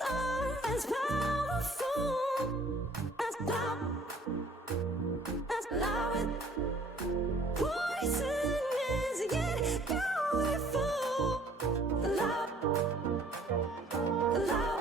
are as powerful as love, as love. Poison is yet powerful. The love, the love.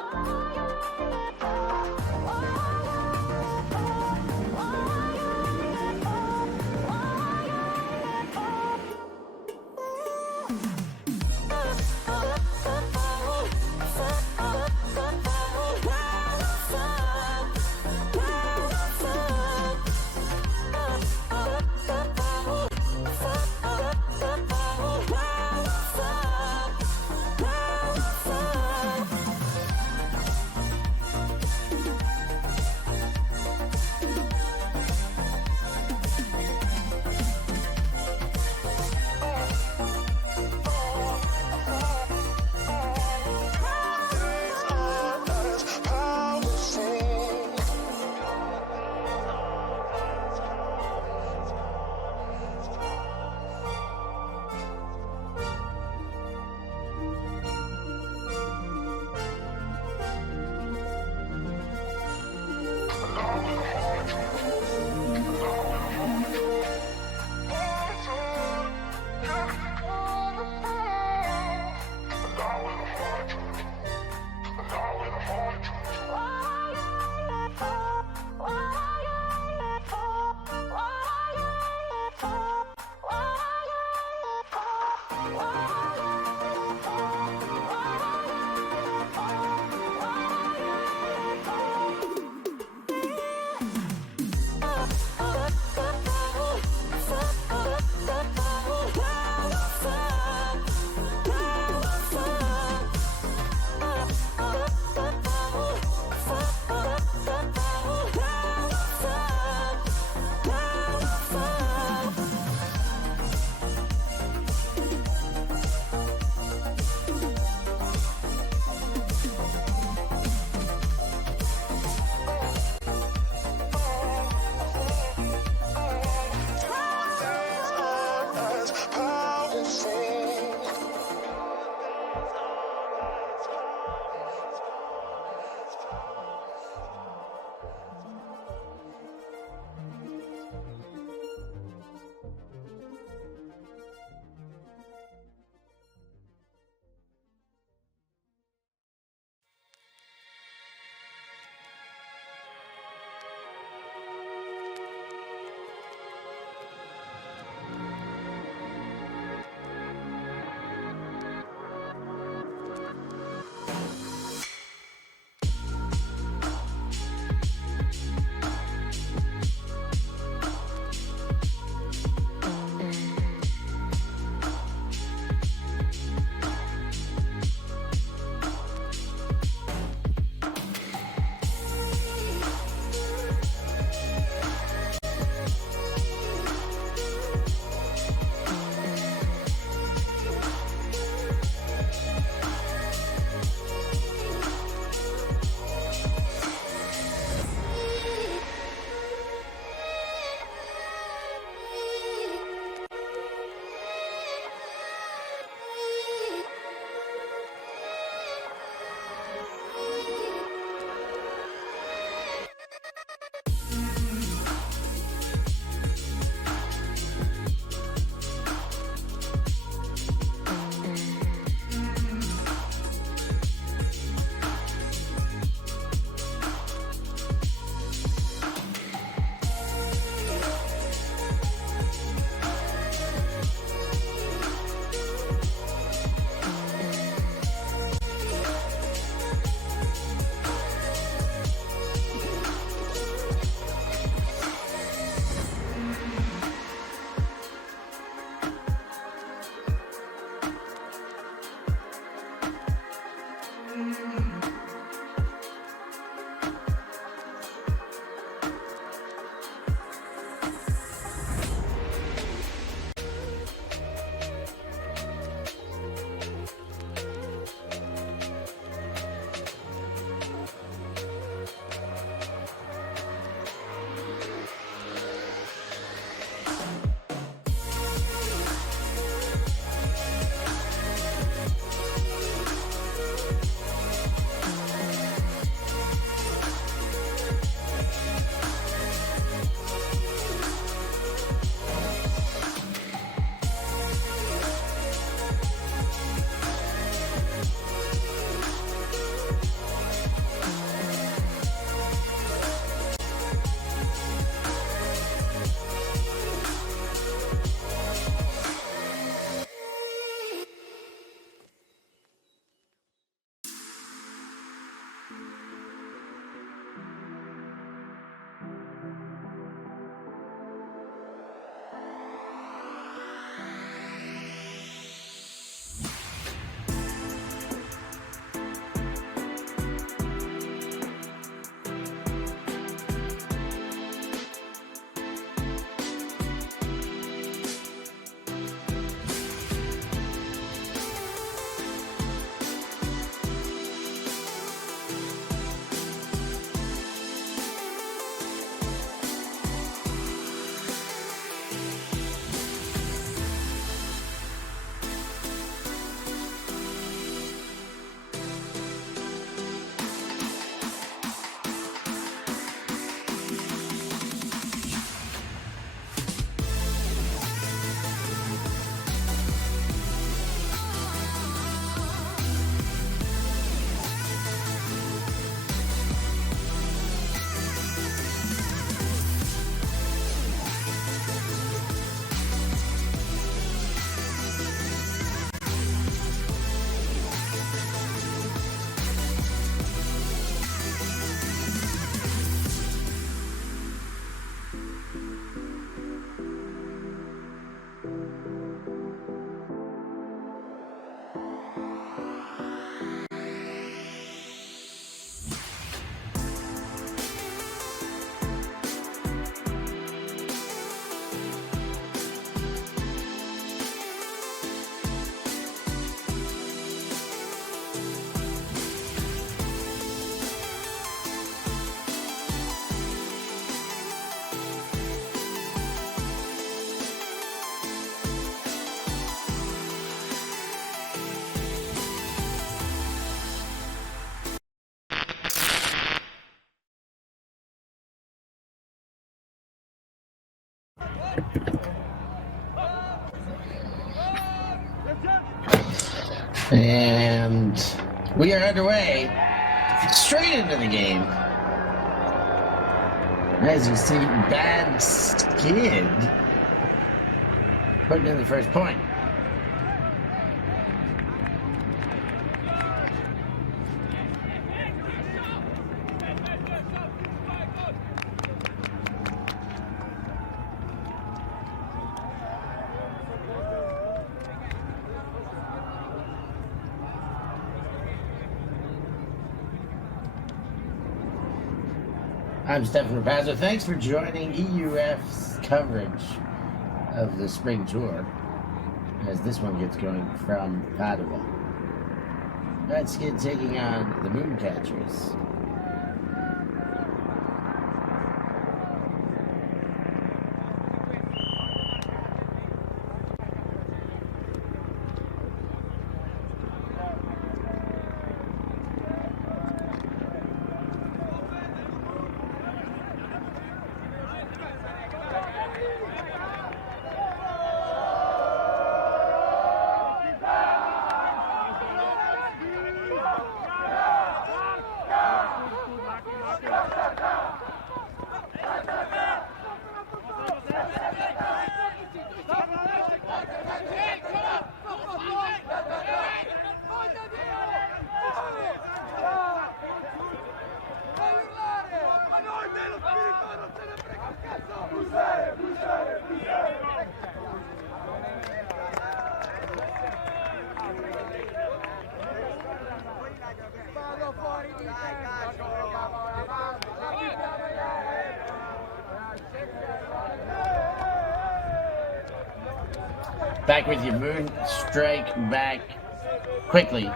And we are underway straight into the game. As you see, Bad Skid putting in the first point. I'm Stefan Rapazzo. Thanks for joining EUF's coverage of the spring tour as this one gets going from Padua. Bad Skid taking on the Mooncatchers. Back with you, Moon. Strike back quickly.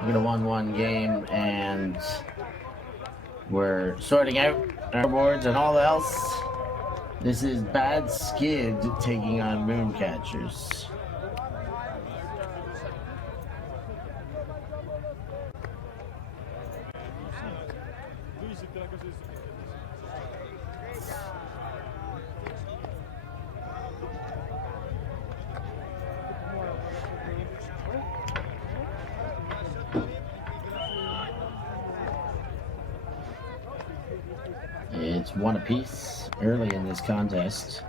We get a 1-1 game, and we're sorting out our boards and all else. This is Bad Skid taking on Mooncatchers. It's one apiece early in this contest.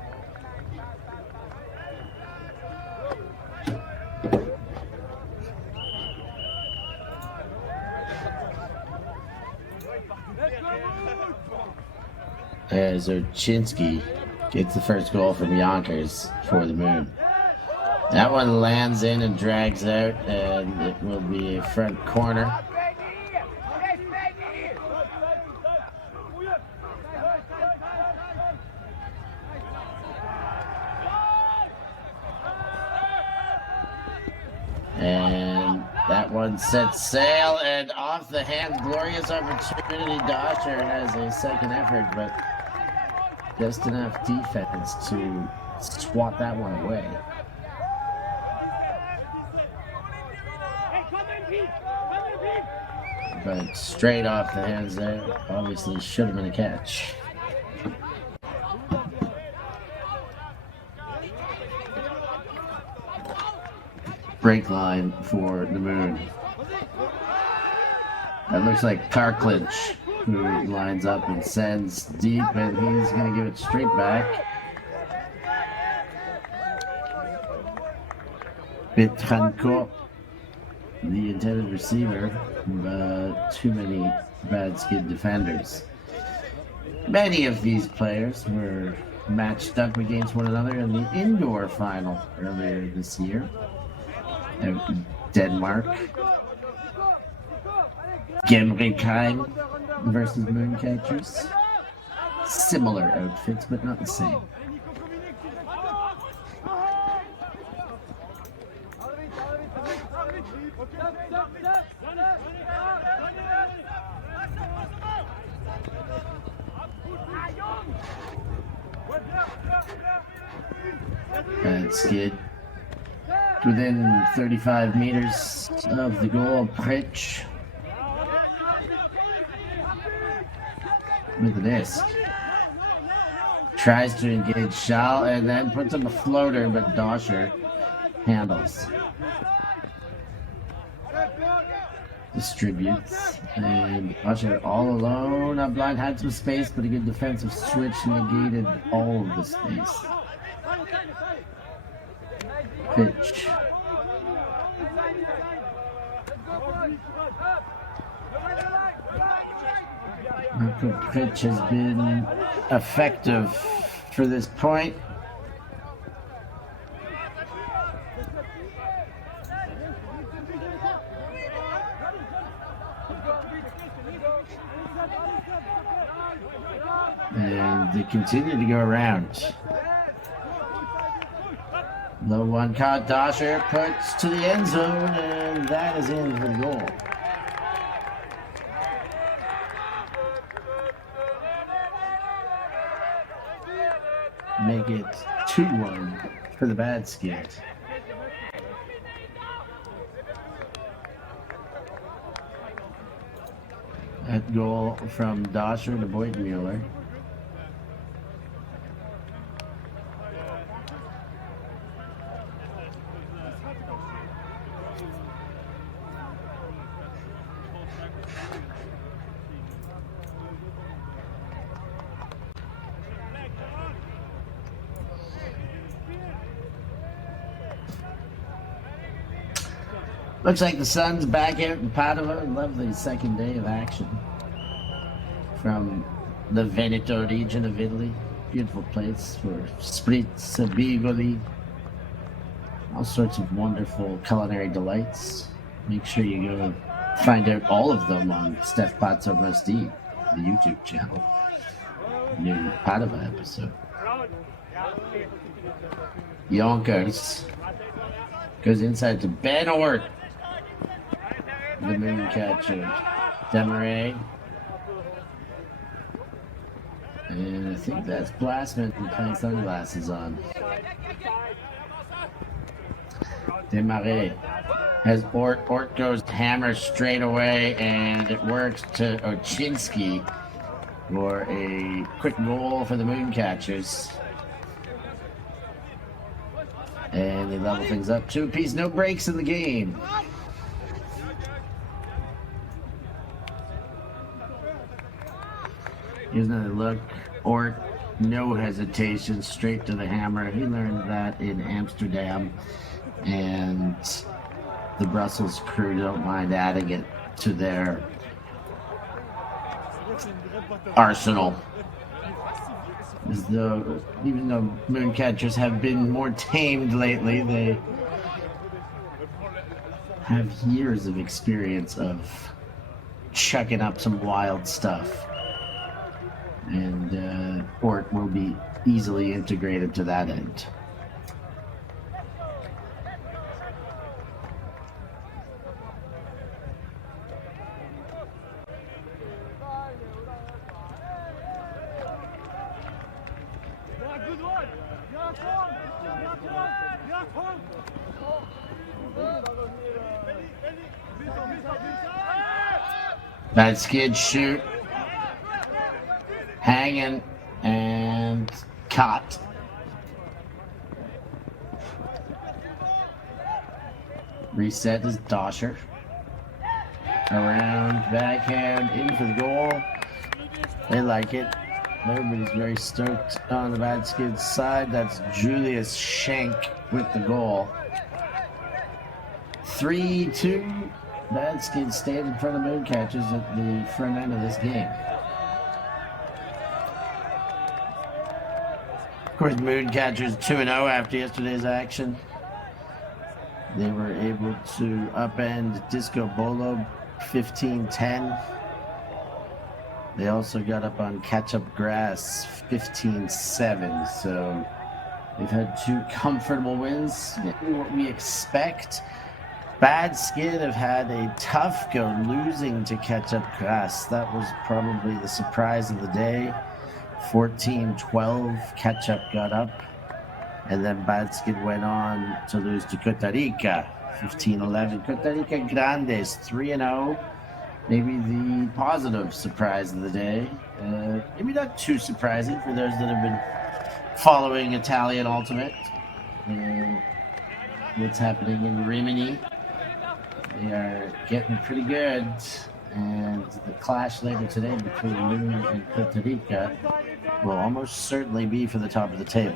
As Ochinsky gets the first goal from Yonkers for the Moon. That one lands in and drags out, and it will be a front corner. And that one sets sail and off the hands. Glorious opportunity. Dodger has a second effort, but just enough defense to swat that one away. But straight off the hands there. Obviously should have been a catch. Break line for the Moon. That looks like Carclinch, who lines up and sends deep, and he's going to give it straight back. Bitrancourt, the intended receiver, but too many Bad Skid defenders. Many of these players were matched up against one another in the indoor final earlier this year. Denmark. Gemrekheim versus Mooncatchers. Similar outfits, but not the same. Bad Skid. Within 35 meters of the goal, Pritch with the disc. Tries to engage Schall and then puts him a floater, but Doscher handles. Distributes. And Doscher all alone. Up blind had some space, but a good defensive switch negated all of the space. Pitch. Marco Pitch has been effective for this point. And they continue to go around. Low one caught. Doscher puts to the end zone, and that is in for the goal. Make it 2-1 for the Bad Skid. That goal from Doscher to Boydmuller. Looks like the sun's back out in Padova. Lovely second day of action from the Veneto region of Italy. Beautiful place for spritz, bigoli, all sorts of wonderful culinary delights. Make sure you go find out all of them on Steph Pazzo Must Eat, the YouTube channel. New Padova episode. Yonkers goes inside to Ben Ort. The Mooncatchers. Demarais. And I think that's Blastman playing sunglasses on. Demarais has Ort. Ort goes hammer straight away, and it works to Oczynski for a quick goal for the Mooncatchers. And they level things up 2 apiece. No breaks in the game. Here's another look. Ort, no hesitation, straight to the hammer. He learned that in Amsterdam, and the Brussels crew don't mind adding it to their arsenal. As though, even though Mooncatchers have been more tamed lately, they have years of experience of chucking up some wild stuff. And Ort will be easily integrated to that end. Bad skid shoot. Hanging and caught. Reset is Doscher. Around, backhand, in for the goal. They like it. Everybody's very stoked on the Bad Skid's side. That's Julius Schenk with the goal. 3-2. Bad Skid stayed in front of Mooncatchers at the front end of this game. Of course, Mooncatchers 2-0 after yesterday's action. They were able to upend Disco Bolo 15-10. They also got up on Catch-Up Grass 15-7. So they've had 2 comfortable wins. What we expect. Bad Skid have had a tough go losing to Catch-Up Grass. That was probably the surprise of the day. 14-12, Catch-Up got up, and then Bad Skid went on to lose to Costa Rica, 15-11. Costa Rica Grandes, 3-0, maybe the positive surprise of the day. Maybe not too surprising for those that have been following Italian Ultimate. What's happening in Rimini? They are getting pretty good. And the clash later today between Moon and Costa Rica will almost certainly be for the top of the table.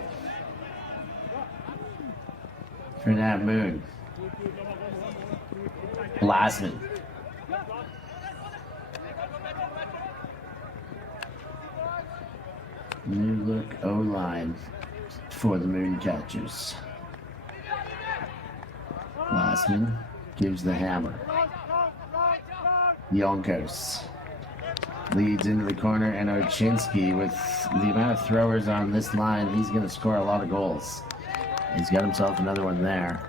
For now, Moon. Blasman. New look O-line for the Mooncatchers. Blasman gives the hammer. Yonkers leads into the corner, and Ochinsky, with the amount of throwers on this line, he's going to score a lot of goals. He's got himself another one there.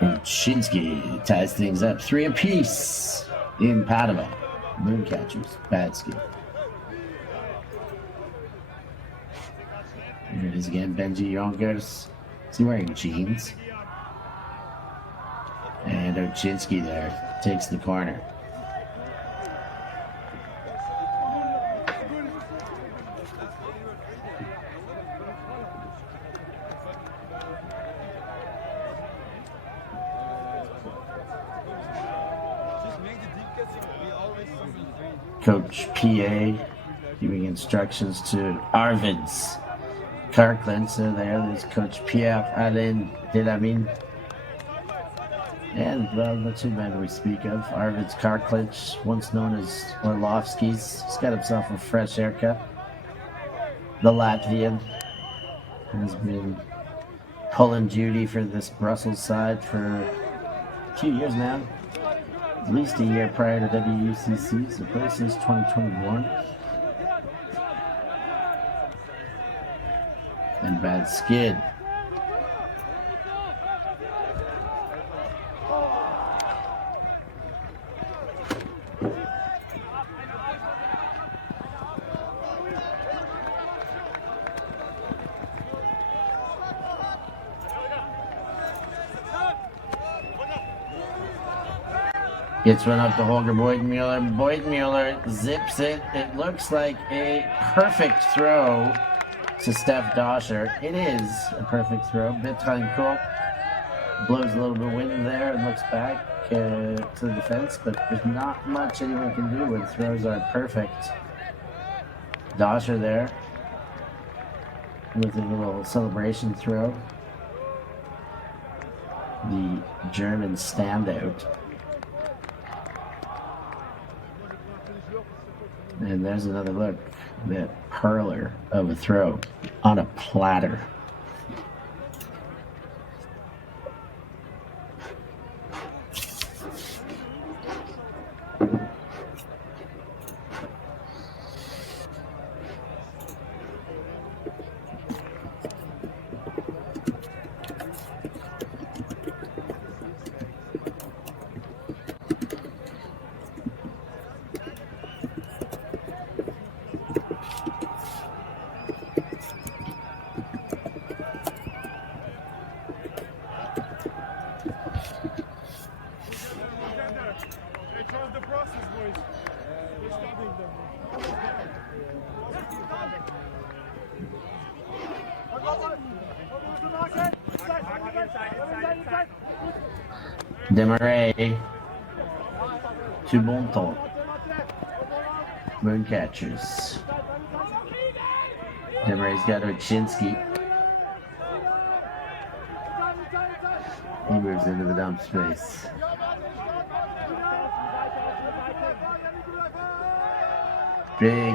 Ochinsky ties things up 3 apiece in Padova. Mooncatchers, bad skill. Here it is again, Benji Yonkers. Is he wearing jeans? And Ochinsky there takes the corner. Coach PA giving instructions to Arvids Kirkland. So there's Coach Pierre-Alain Delamine. And, well, the two men we speak of, Arvids Karklich, once known as Orlovsky's. He's got himself a fresh haircut. The Latvian has been pulling duty for this Brussels side for a few years now. At least a year prior to WUCC, so probably since 2021. And bad skid. Gets one up to Holger Boydenmuller. Boydenmuller zips it. It looks like a perfect throw to Steph Doscher. It is a perfect throw. Betancourt blows a little bit of wind there and looks back to the defense, but there's not much anyone can do when throws are perfect. Doscher there with a little celebration throw. The German standout. And there's another look. That perler of a throw on a platter. Demarais to Bonton. Mooncatchers. Demarais got Ochinsky. He moves into the dump space. Big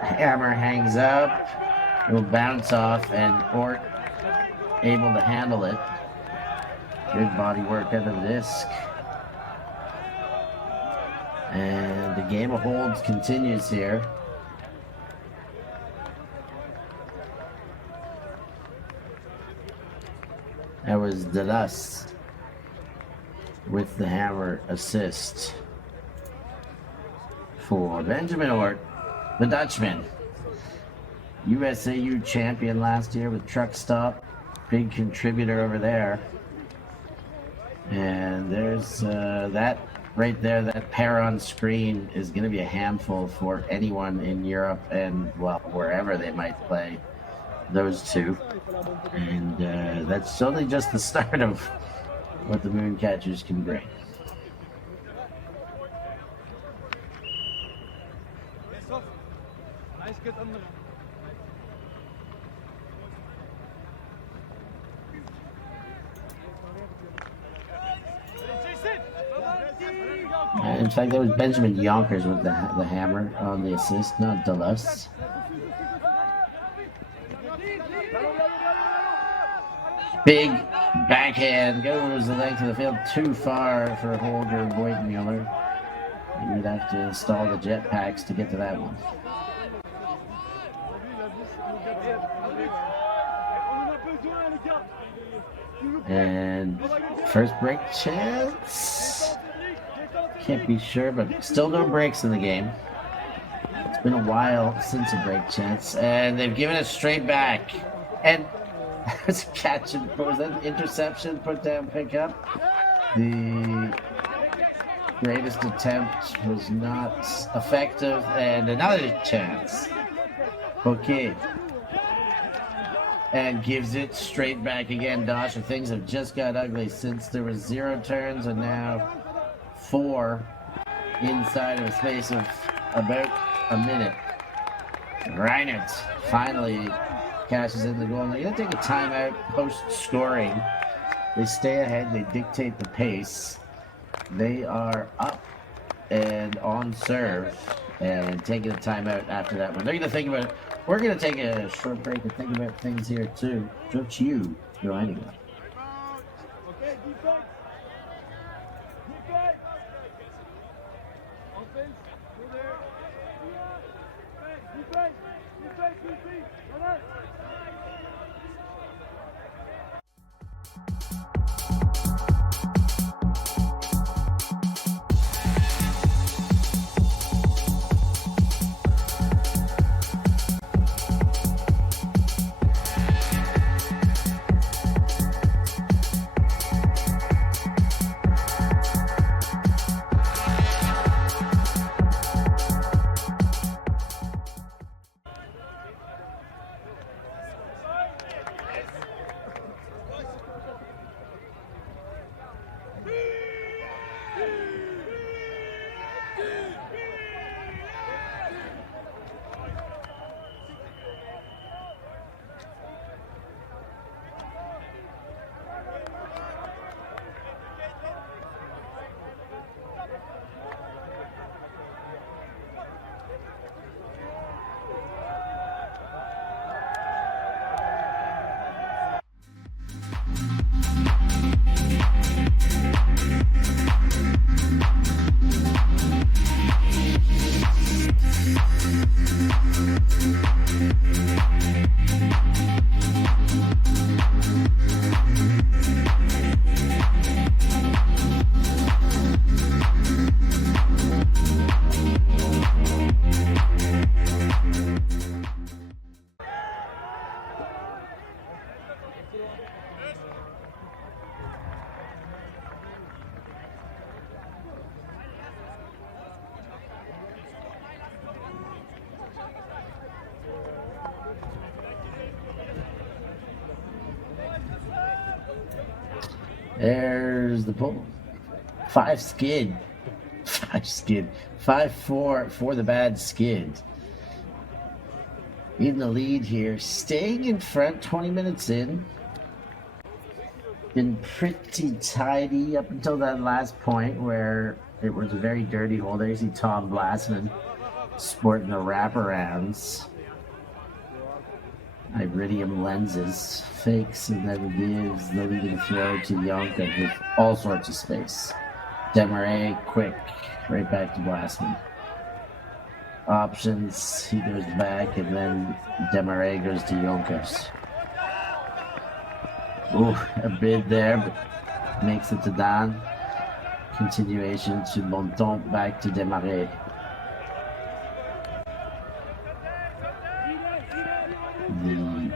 hammer hangs up. It will bounce off, and Ort able to handle it. Good body work out of the disc. And the game of holds continues here. That was Delas with the hammer assist for Benjamin Ort, the Dutchman. USAU champion last year with Truck Stop. Big contributor over there. And there's that right there, that pair on screen is going to be a handful for anyone in Europe and, well, wherever they might play those two. And that's only just the start of what the Mooncatchers can bring. In fact, that was Benjamin Yonkers with the hammer on the assist, not Dulles. Big backhand goes the length of the field, too far for Holger Voigtmuller. He would have to install the jetpacks to get to that one. And first break chance. Can't be sure, but still no breaks in the game. It's been a while since a break chance, and they've given it straight back. And there's a catch and was that interception, put down, pick up. The greatest attempt was not effective, and another chance. Okay. And gives it straight back again. Dosh, things have just got ugly since there was 0 turns and now 4 inside of a space of about a minute. Reinert finally cashes in the goal. They're going to take a timeout post-scoring. They stay ahead. They dictate the pace. They are up and on serve and taking a timeout after that one. They're going to think about it. We're going to take a short break and think about things here too. Don't you go anywhere. There's the pull. 5 skid. 5 skid. 5-4 for the bad skid. In the lead here. Staying in front 20 minutes in. Been pretty tidy up until that last point where it was a very dirty hole. There you see Tom Glassman sporting the wraparounds. Iridium lenses, fakes, and then gives the leading throw to Yonka with all sorts of space. Demarais, quick, right back to Glassman. Options, he goes back, and then Demarais goes to Yonkers. Ooh, a bid there, but makes it to Dan. Continuation to Bontemps, back to Demarais. The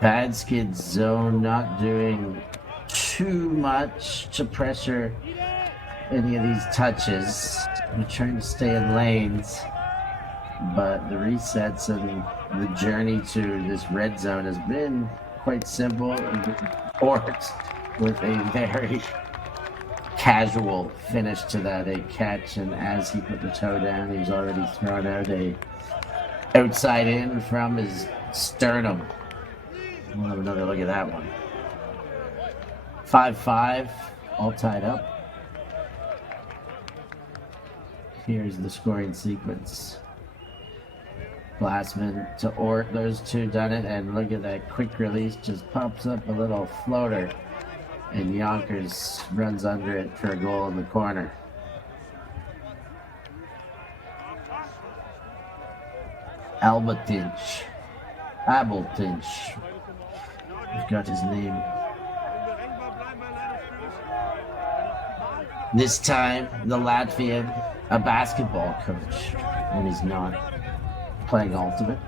bad skid zone not doing too much to pressure any of these touches. We're trying to stay in lanes, but the resets and the journey to this red zone has been quite simple, or with a very casual finish to that, a catch, and as he put the toe down, he's already thrown out a outside in from his sternum. We'll have another look at that one. 5-5, all tied up. Here's the scoring sequence. Glassman to Ort, those two done it, and look at that quick release, just pops up a little floater, and Yonkers runs under it for a goal in the corner. Abeltinch. I've got his name. This time, the Latvian, a basketball coach, and he's not playing Ultimate.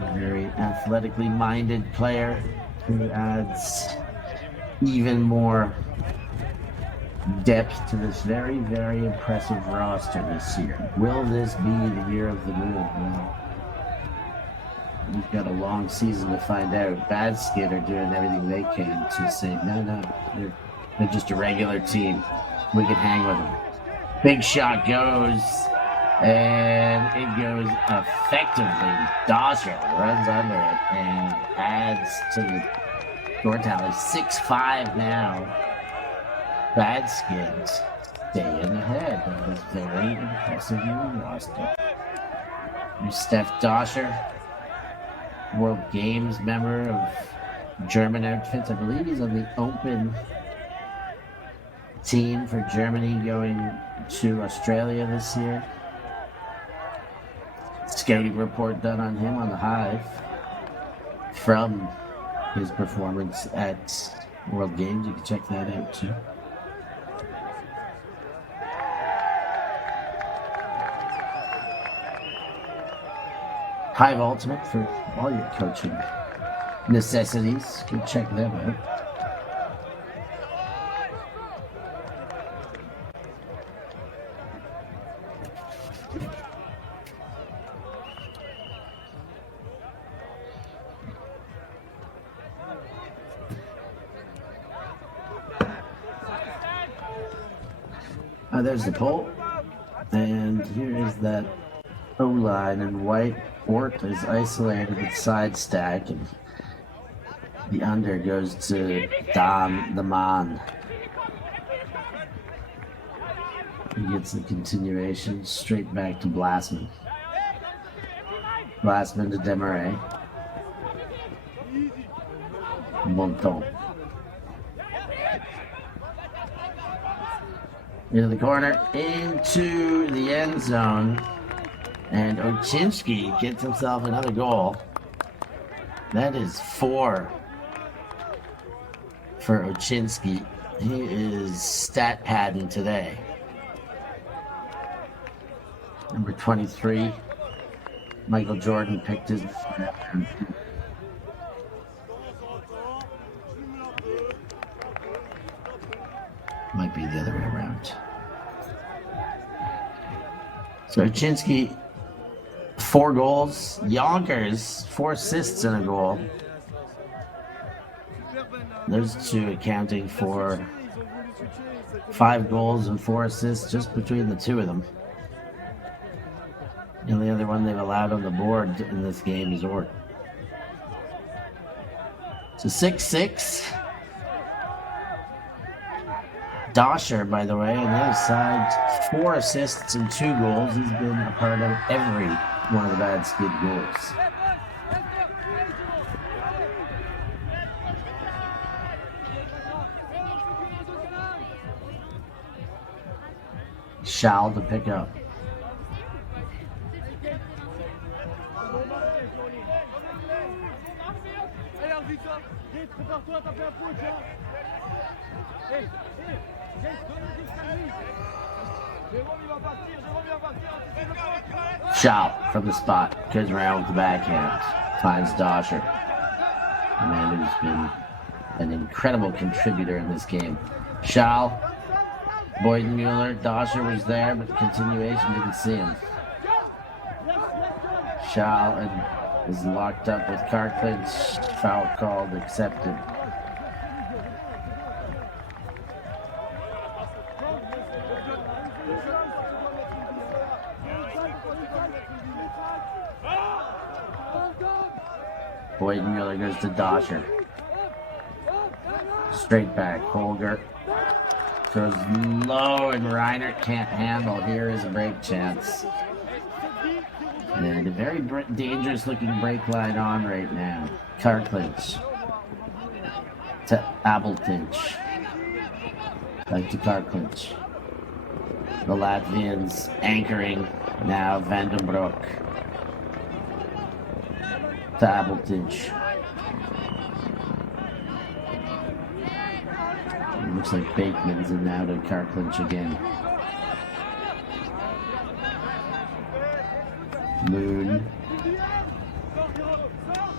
A very athletically minded player who adds even more depth to this very, very impressive roster this year. Will this be the year of the moon? Well, we've got a long season to find out. Bad Skin are doing everything they can to say, no, they're just a regular team. We can hang with them. Big shot goes, and it goes effectively. Dosher runs under it and adds to the score tally. 6-5 now. Bad Skins staying ahead of this very impressive new roster. There's Steph Dosher, World Games member of German outfits. I believe he's on the open team for Germany going to Australia this year. Scouting report done on him on the Hive from his performance at World Games. You can check that out too. Hive Ultimate for all your coaching necessities. Go check them out. There's the pole, and here is that O-line in white. Ort is isolated with side stack, and the under goes to Don the Man. He gets the continuation straight back to Blassman. Blassman to Demarais. Monton. Into the corner, into the end zone. And Ochinsky gets himself another goal. That is 4 for Ochinsky. He is stat padding today. Number 23, Michael Jordan picked his. Might be the other way around. So Ochinsky, 4 goals. Yonkers, 4 assists and a goal. Those two accounting for 5 goals and 4 assists just between the two of them. And the other one they've allowed on the board in this game is Ort. So 6-6. Dosher, by the way, on the other side, 4 assists and 2 goals. He's been a part of every one of the Bad Skid goals. Shall to pick up. Shout from the spot, goes around with the backhand, finds Dosher, the man who's been an incredible contributor in this game. Schall, Boydenmuller, Doscher was there, but the continuation didn't see him. Schall is locked up with Cartledge. Foul called, accepted. Boydenmuller goes to Doscher. Straight back, Holger throws low, and Reinert can't handle. Here is a break chance. And a very dangerous looking break line on right now. Cartledge to Abeltich. Back to Cartledge. The Latvians anchoring now. Vandenbroek to Abeltich. Looks like Bateman's in now to Cartledge again. Moon.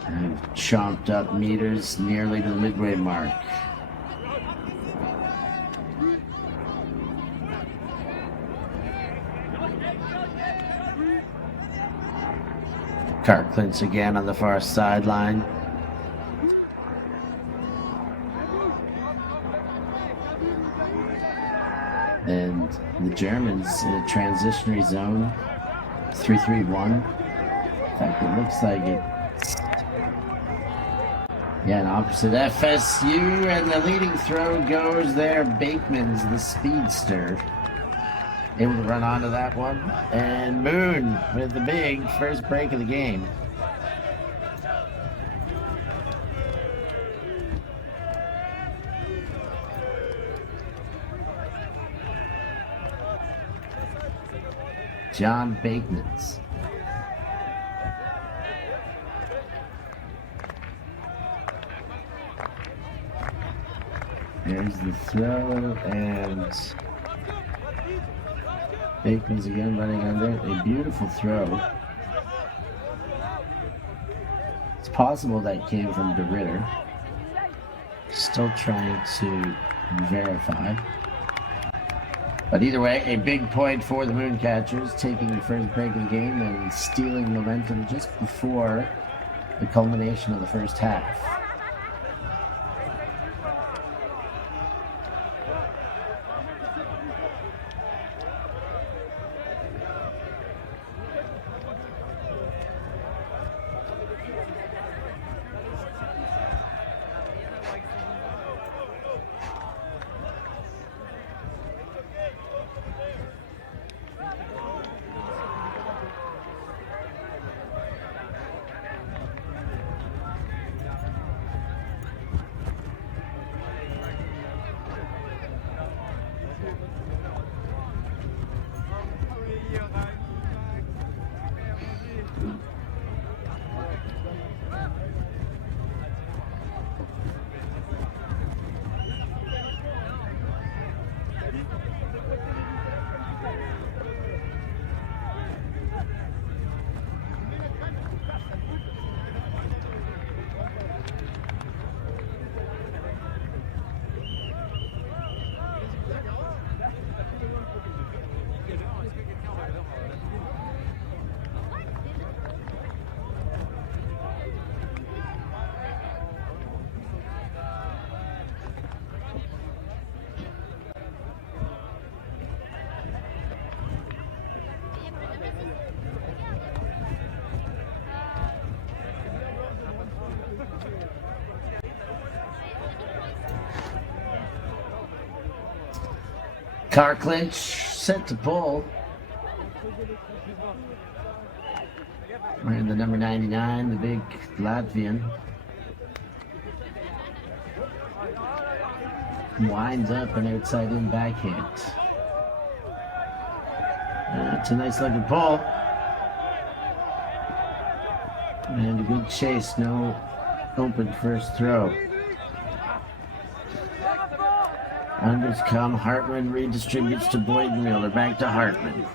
And chomped up meters nearly to the midway mark. Cartledge again on the far sideline. And the Germans in a transitionary zone, 3-3-1. In fact, it looks like it's an opposite FSU, and the leading throw goes there. Bateman's the speedster, able to run onto that one, and Moon with the big first break of the game. John Bateman's. There's the throw, and Bateman's again running under. A beautiful throw. It's possible that came from De Ritter. Still trying to verify. But either way, a big point for the Mooncatchers, taking the first break of the game and stealing momentum just before the culmination of the first half. Cartledge set to pull. Wearing the number 99, the big Latvian. Winds up an outside in backhand. It's a nice looking pull. And a good chase, no open first throw. Unders come, Hartman redistributes to Boydenmuller, back to Hartman.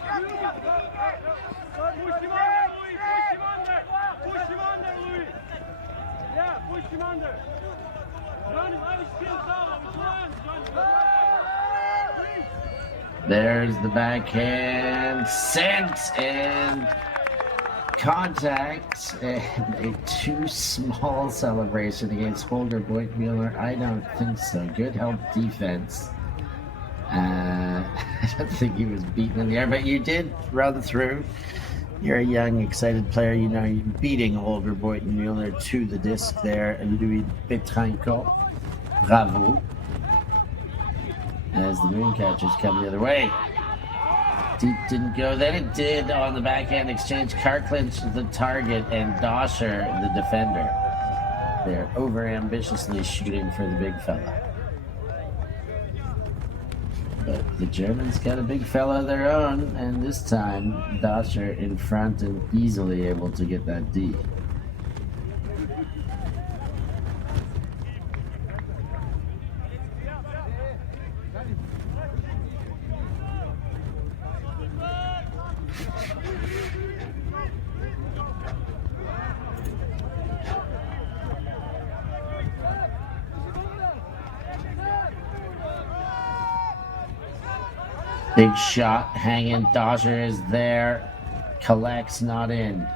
There's the backhand sent and contact and a too small celebration against Holger Boitmuller. I don't think so. Good help defense. I don't think he was beaten in the air, but you did run through. You're a young, excited player. You know you're beating Holger Boitmuller to the disc there. And Louis Petranco. Bravo. As the Mooncatchers come the other way. Deep didn't go. Then it did on the backhand exchange. Carclinch the target and Doscher the defender. They're over ambitiously shooting for the big fella. But the Germans got a big fella of their own, and this time Doscher in front and easily able to get that D. Big shot hanging. Doscher is there. Collects, not in.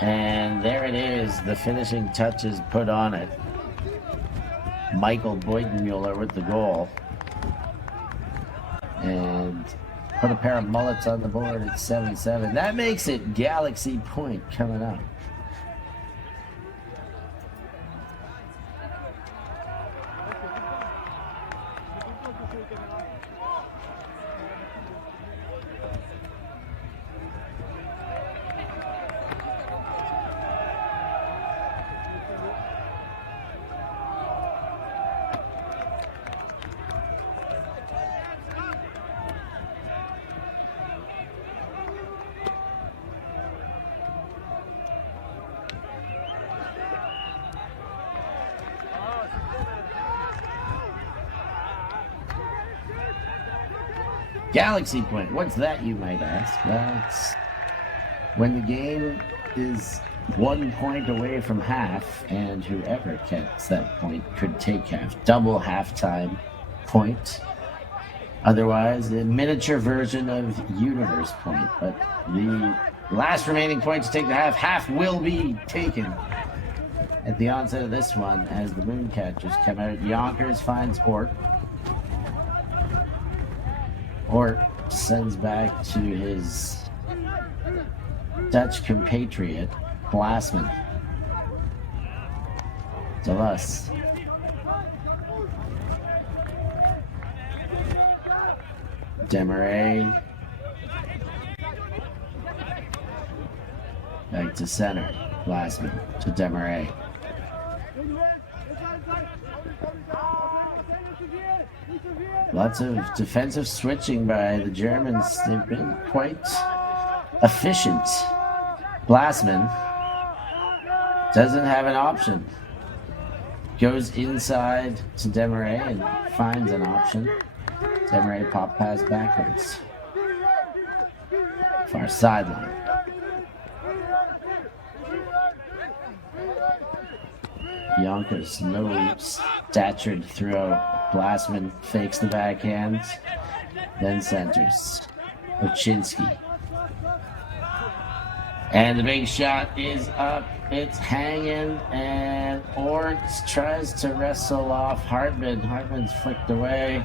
And there it is. The finishing touches put on it. Michael Boitmuller with the goal. And put a pair of mullets on the board at 7-7. That makes it Galaxy Point coming up. Galaxy Point, what's that, you might ask? Well, it's when the game is 1 point away from half, and whoever gets that point could take half. Double halftime point. Otherwise, a miniature version of Universe Point. But the last remaining point to take the half will be taken at the onset of this one as the Mooncatchers come out. Yonkers finds Ort. Ort sends back to his Dutch compatriot, Blasman. Delas. Demarais. Back to center. Blasman to Demarais. Lots of defensive switching by the Germans. They've been quite efficient. Blasman doesn't have an option. Goes inside to Demarais and finds an option. Demarais pop pass backwards. Far sideline. Yonkers, no statured throw. Blasman fakes the backhand, then centers. Oczynski. And the big shot is up. It's hanging, and Ort tries to wrestle off Hartman. Hartman's flicked away,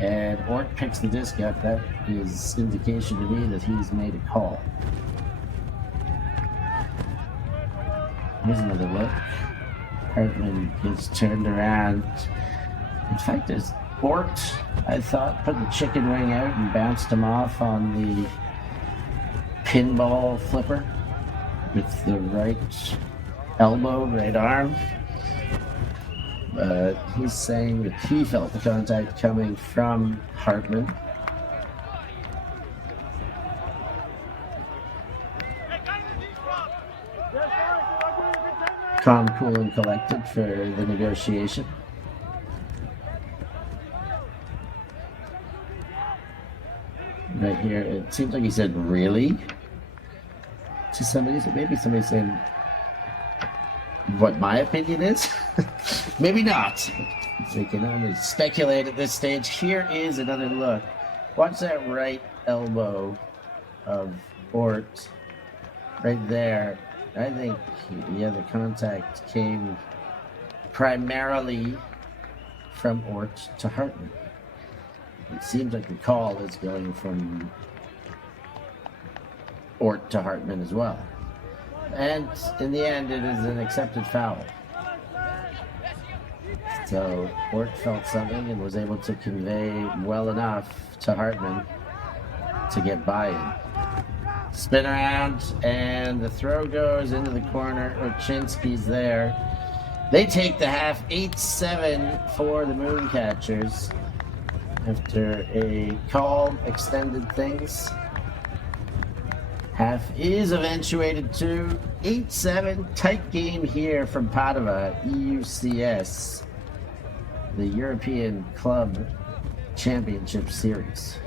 and Ort picks the disc up. That is indication to me that he's made a call. Here's another look. Hartman gets turned around. In fact, as Ort, I thought, put the chicken wing out and bounced him off on the pinball flipper with the right elbow, right arm. But he's saying that he felt the contact coming from Hartman. Calm, cool, and collected for the negotiation. Right here, it seems like he said "really" to somebody. So maybe somebody's saying what my opinion is. Maybe not. We can only speculate at this stage. Here is another look Watch that right elbow of Ort right there. I think, yeah, the contact came primarily from Ort to Hartman. It seems like the call is going from Ort to Hartman as well. And in the end, it is an accepted foul. So Ort felt something and was able to convey well enough to Hartman to get buy-in. Spin around, and the throw goes into the corner. Ochinsky's there. They take the half 8-7 for the Mooncatchers after a call extended things. Half is eventuated to 8-7. Tight game here from Padova, EUCS, the European Club Championship Series.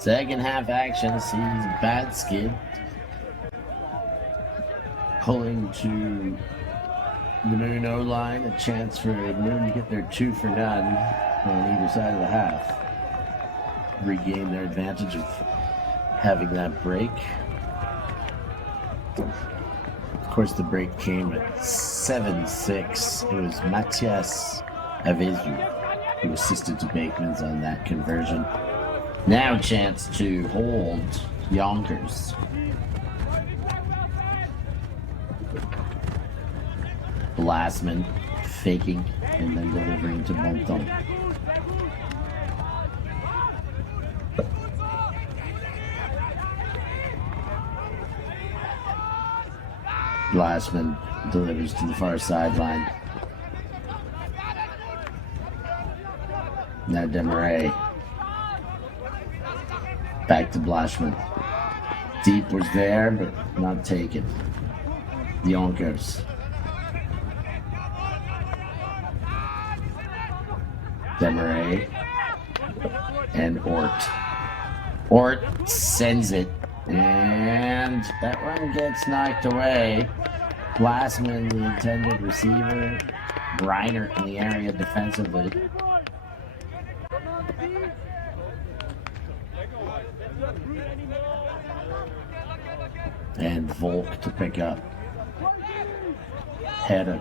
Second half action sees Badskid pulling to the Moon O-line, a chance for Moon to get their 2 for none on either side of the half. Regain their advantage of having that break. Of course, the break came at 7-6. It was Matias Avezu who assisted to Batemans on that conversion. Now a chance to hold Yonkers. Blasman faking and then delivering to Bonton. Blasman delivers to the far sideline. Now Demarais. Back to Blashman. Deep was there, but not taken. Yonkers. Demarais. And Ort. Ort sends it. And that one gets knocked away. Blastman, the intended receiver. Reiner in the area defensively. And Volk to pick up. Header.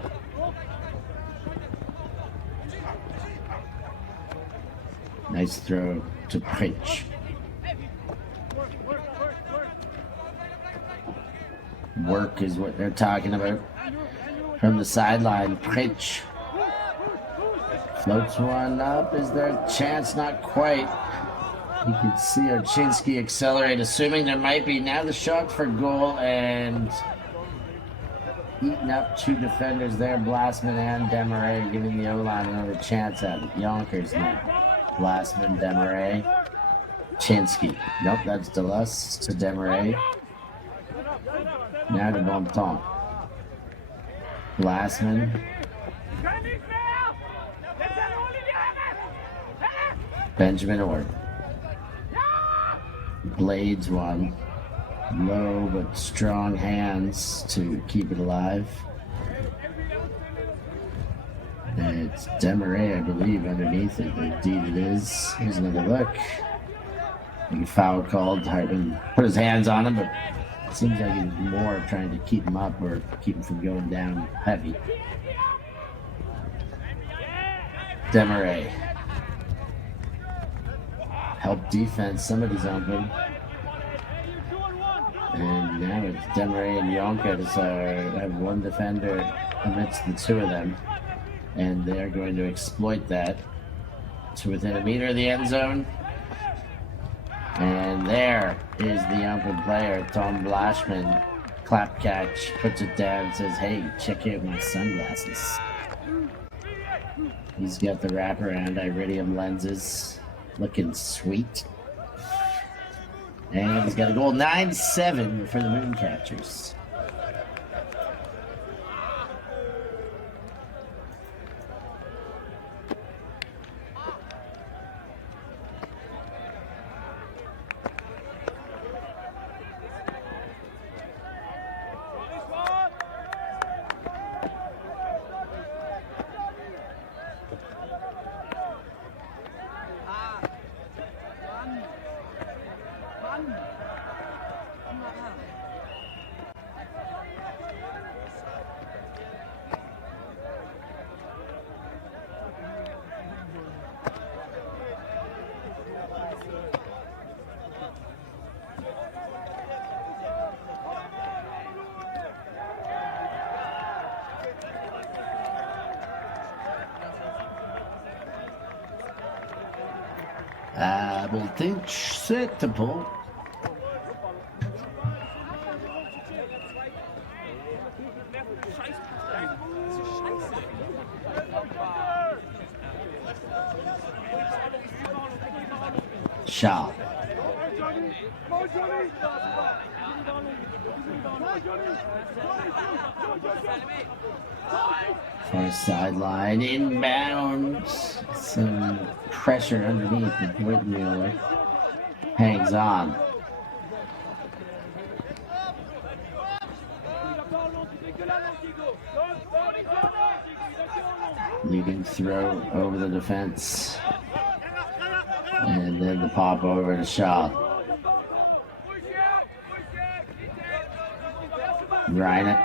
Nice throw to Pritch. Work is what they're talking about. From the sideline, Pritch floats one up. Is there a chance? Not quite. You can see Archinsky accelerate, assuming there might be. Now the shot for goal, and eating up two defenders there, Blastman and Demarais, giving the O-line another chance at it. Yonkers now. Blastman, Demarais, Chinsky. Nope, that's Delus to Demarais. Now to Bontemps. Blastman. Benjamin Orr. Blades one. Low but strong hands to keep it alive. And it's Demarais, I believe, underneath it. Indeed it is. Here's another look. A foul called. Hartman put his hands on him, but it seems like he's more trying to keep him up or keep him from going down heavy. Demarais. Help defense. Somebody's open. And now it's Demarais and Yonkers have one defender amidst the two of them. And they're going to exploit that to within a meter of the end zone. And there is the open player, Tom Blashman. Clap catch, puts it down, says, hey, check out my sunglasses. He's got the wraparound iridium lenses. Looking sweet. And he's got a goal, 9-7 for the Mooncatchers. Abeltinch set to pull. Shaw. Far sideline, inbounds. Some pressure underneath, and Whitmuller hangs on. Leading throw over the defense. And then the pop over to Shaw. Reinert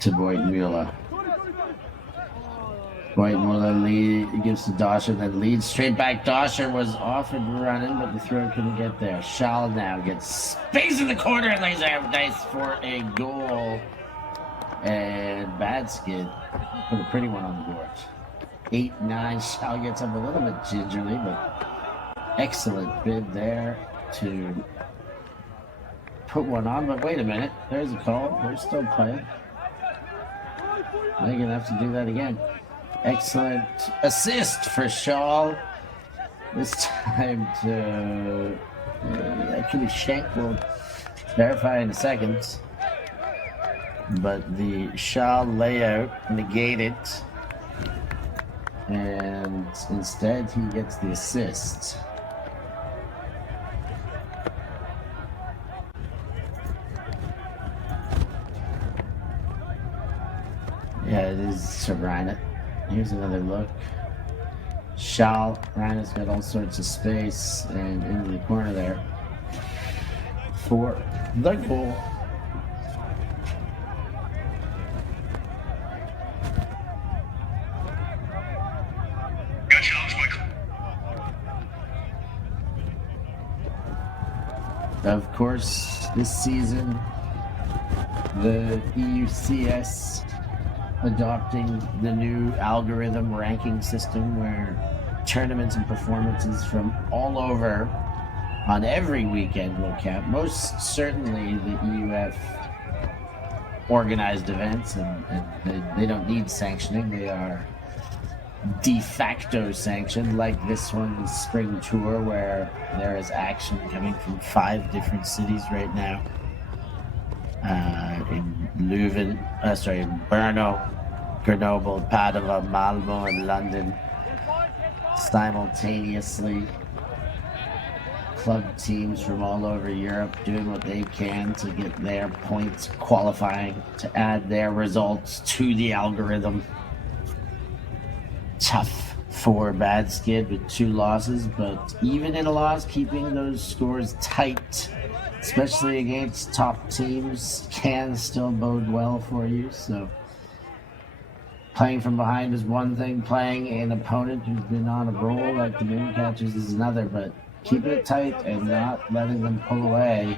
to Boyd-Mueller. Boyd-Mueller gives to Dosher, then leads straight back. Dosher was off and running, but the throw couldn't get there. Shaw now gets space in the corner and lays out nice for a goal. And Badskid put a pretty one on the board. 8-9. Shaw gets up a little bit gingerly, but excellent bid there to put one on. But wait a minute, there's a call. We're still playing. They're gonna have to do that again. Excellent assist for Shaw. This time to actually Shank will verify in a second. But the Shaw layout negated. And instead he gets the assist. Yeah, it is to Reinert. Here's another look. Shaw, Reinert's got all sorts of space and into the corner there for the goal. Of course, this season, The EUCS adopting the new algorithm ranking system where tournaments and performances from all over on every weekend will count. Most certainly the EUF organized events, and they don't need sanctioning. They are de facto sanctioned, like this one's spring tour, where there is action coming from 5 different cities right now. In Leuven, in Brno, Grenoble, Padova, Malmo, and London, simultaneously. Club teams from all over Europe doing what they can to get their points, qualifying to add their results to the algorithm. Tough for Bad Skid with 2 losses, but even in a loss, keeping those scores tight, especially against top teams, can still bode well for you. So playing from behind is one thing, playing an opponent who's been on a roll like the Mooncatchers is another, but keeping it tight and not letting them pull away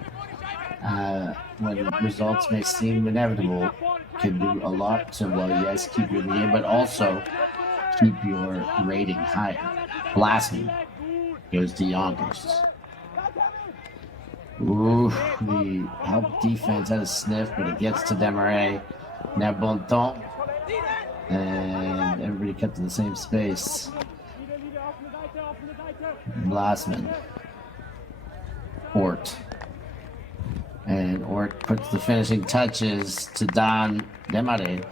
when results may seem inevitable can do a lot to, well, yes, keep you in the game, but also keep your rating higher. Blasphemy goes to Yonkers. Ooh, the help defense had a sniff, but it gets to Desmarais. Now Bonton. And everybody kept in the same space. Blasman. Ort. And Ort puts the finishing touches to Don Desmarais.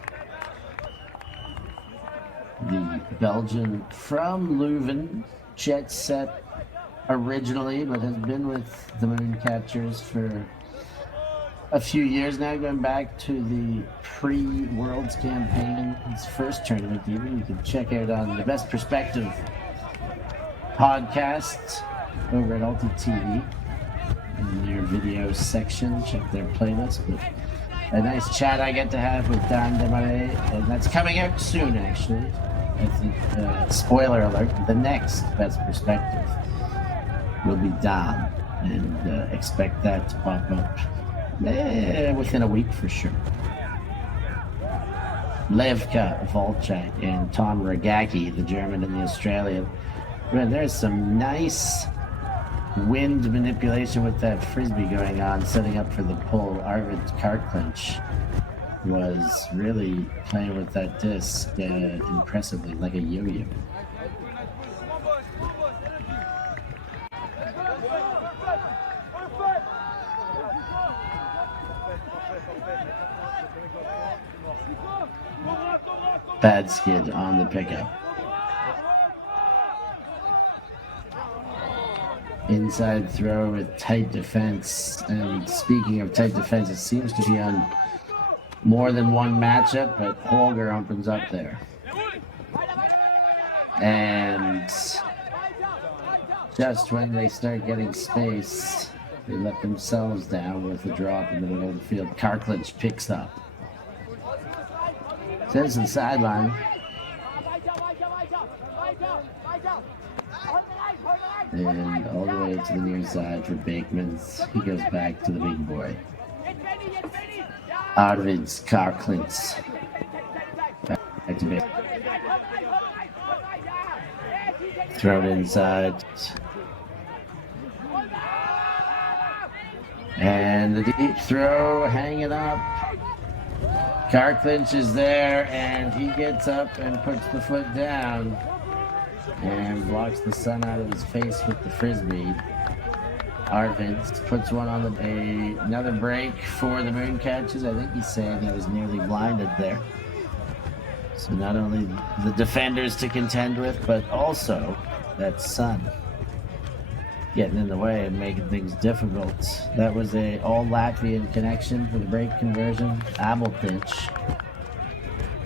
The Belgian from Leuven, jet set originally, but has been with the Mooncatchers for a few years now, going back to the pre-Worlds campaign, his first tournament even. You can check out on the Best Perspective podcast over at Alti TV in their video section. Check their playlist. But a nice chat I get to have with Don Desmarais, and that's coming out soon, actually. I think, spoiler alert, the next Best Perspective will be Don, and expect that to pop up within a week for sure. Levka Volchak and Tom Ragacki, the German and the Australian. Man, there's some nice wind manipulation with that frisbee going on, setting up for the pull. Arvid Karklinch was really playing with that disc impressively, like a yo-yo. Bad Skid on the pickup. Inside throw with tight defense. And speaking of tight defense, it seems to be on more than one matchup, but Holger opens up there. And just when they start getting space, they let themselves down with a drop in the middle of the field. Karklinch picks up. Sends to the sideline. And all the way to the near side for Bakeman's. He goes back to the big boy. Arvids Karklinch. Back to Bakeman. Thrown inside. And the deep throw hanging up. Karklinch is there, and he gets up and puts the foot down and blocks the sun out of his face with the frisbee. Arvids puts one on another break for the Mooncatchers. I think he's saying he was nearly blinded there. So not only the defenders to contend with, but also that sun getting in the way and making things difficult. That was a all Latvian connection for the break conversion. Abelfinch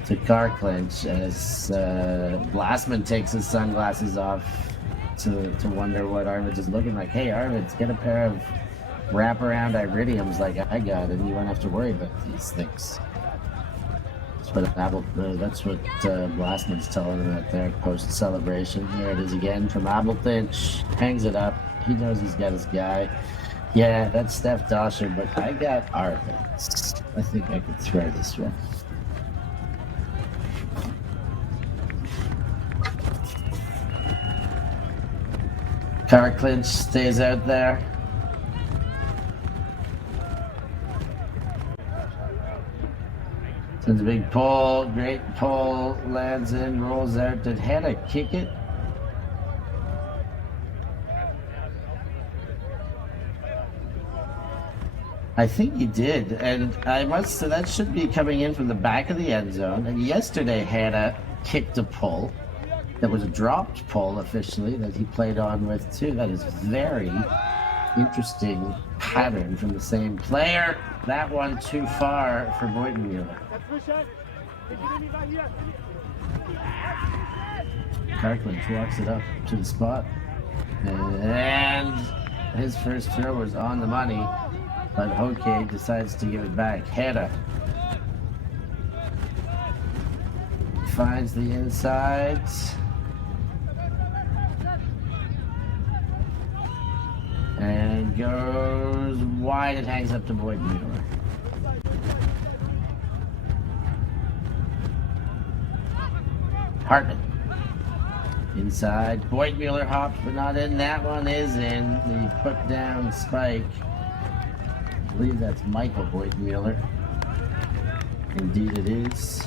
to Karklinch as Blasman takes his sunglasses off to wonder what Arvids is looking like. Hey Arvids, get a pair of wraparound iridiums like I got, and you won't have to worry about these things. That's what Blasman's telling him out there post-celebration. Here it is again from Abelfinch. Hangs it up. He knows he's got his guy. Yeah, that's Steph Dosher, but I got Arvids. I think I could throw this one. Car clinch stays out there. Sends a big pull, great pull, lands in, rolls out. Did Hannah kick it? I think he did, and I must say that should be coming in from the back of the end zone. And yesterday, Hannah kicked a pull that was a dropped pull officially that he played on with too. That is very interesting pattern from the same player. That one too far for Boydenmuller. Carclinch walks it up to the spot, and his first throw was on the money. But Hoke decides to give it back. Hannah finds the insides. And goes wide and hangs up to Boydenmuller. Hartman. Inside. Boydenmuller hops, but not in. That one is in. The put down spike. I believe that's Michael Boydenmuller. Indeed it is.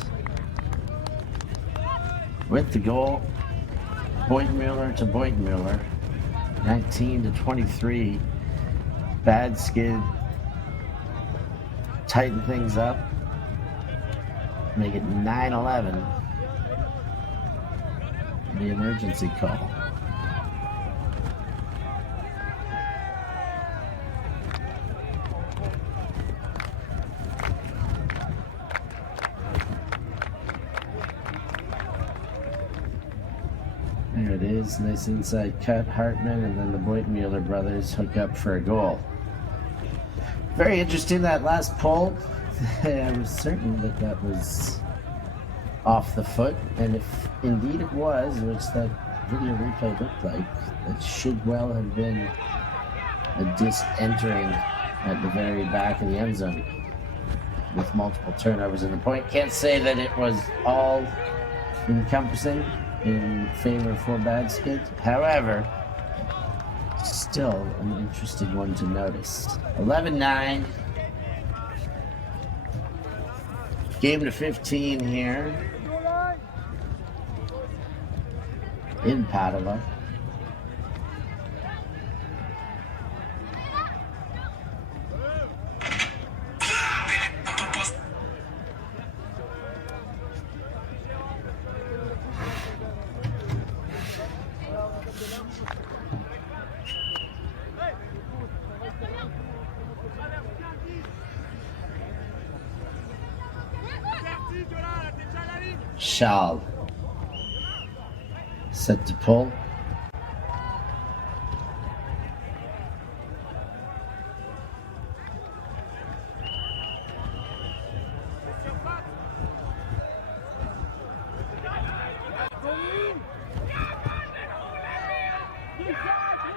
With the goal, Boydenmuller to Boydenmuller. 19-23. Bad skid. Tighten things up. Make it 9-11. The emergency call. There it is, nice inside cut, Hartman, and then the Boydenmuller brothers hook up for a goal. Very interesting, that last pull. I was certain that that was off the foot, and if indeed it was, which that video replay looked like, it should well have been a disc entering at the very back of the end zone with multiple turnovers in the point. Can't say that it was all encompassing in favor for bad skids. However, still an interesting one to notice. 11-9. Game to 15 here in Padua. Schall set to pull.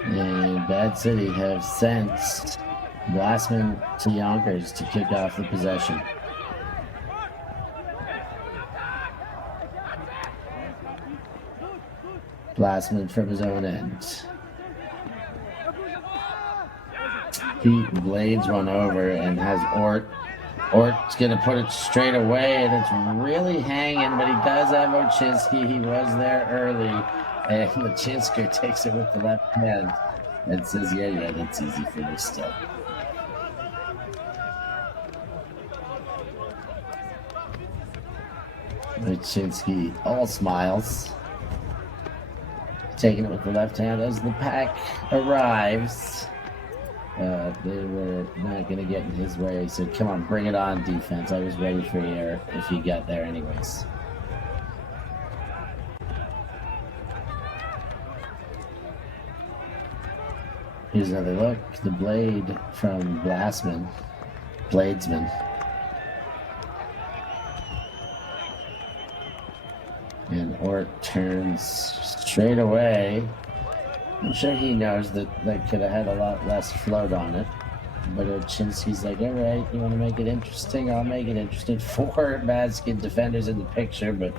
And Bad City have sent Glassman to Yonkers to kick off the possession. Glassman from his own end. He blades one over and has Ort. Ort's going to put it straight away, and it's really hanging, but he does have Oczynski. He was there early, and Oczynski takes it with the left hand and says, yeah, that's easy for me still. Oczynski all smiles. Taking it with the left hand as the pack arrives. They were not going to get in his way. He said, come on, bring it on, defense. I was ready for you if you got there anyways. Here's another look. The blade from Bladesman. And Ort turns straight away. I'm sure he knows that could have had a lot less float on it. But Oczynski's like, all right, you want to make it interesting? I'll make it interesting. 4 bad skin defenders in the picture, but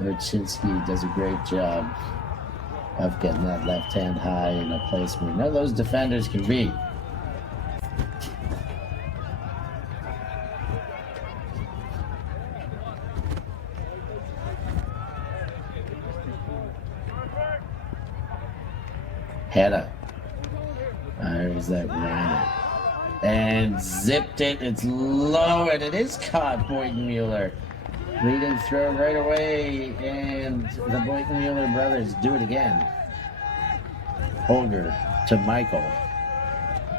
Oczynski does a great job of getting that left hand high in a place where none of those defenders can be. Hedda. There's that Reiner. And zipped it. It's low, and it is caught, Boyden-Mueller. Leading throw right away, and the Boyden-Mueller brothers do it again. Holger to Michael.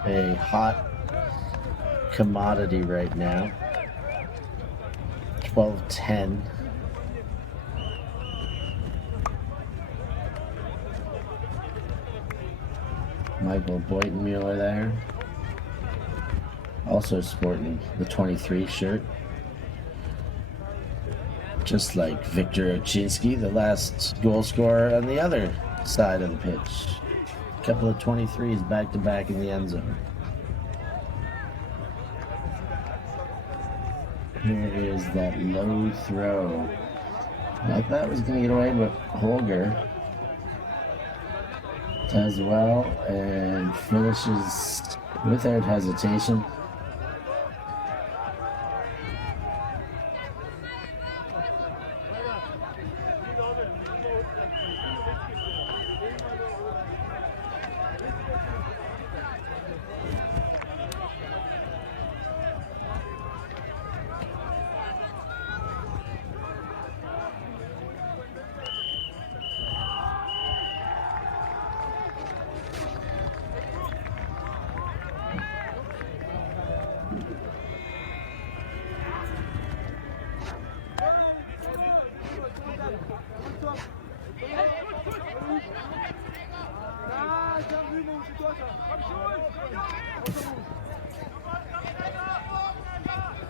A hot commodity right now. 12-10. Michael Boyden-Mueller there. Also sporting the 23 shirt. Just like Victor Oczynski, the last goal scorer on the other side of the pitch. A couple of 23s back to back in the end zone. Here is that low throw. I thought it was going to get away, but Holger does well and finishes without hesitation.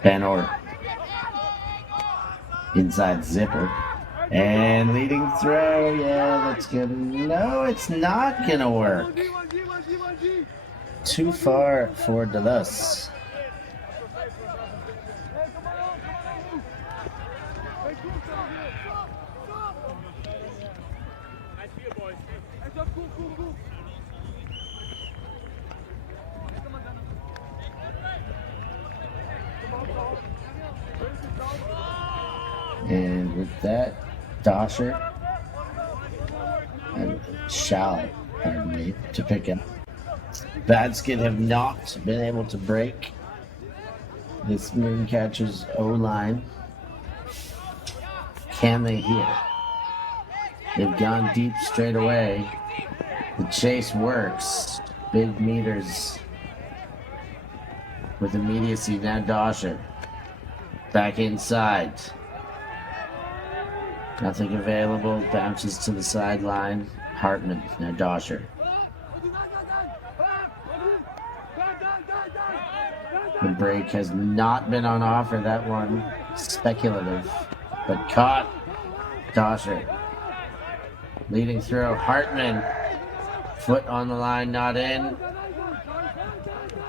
Van Orr inside zipper and leading throw. Yeah, that's good. No, it's not gonna work. Too far for Deleuze. And with that, Dosher and Shall, pardon me, to pick up. Badskin have not been able to break this Mooncatchers O-line. Can they here? They've gone deep straight away. The chase works. Big meters with immediacy. Now Dosher back inside. Nothing available. Bounces to the sideline. Hartman. Now Dosher. The break has not been on offer. That one speculative, but caught. Dosher leading through. Hartman, foot on the line, not in,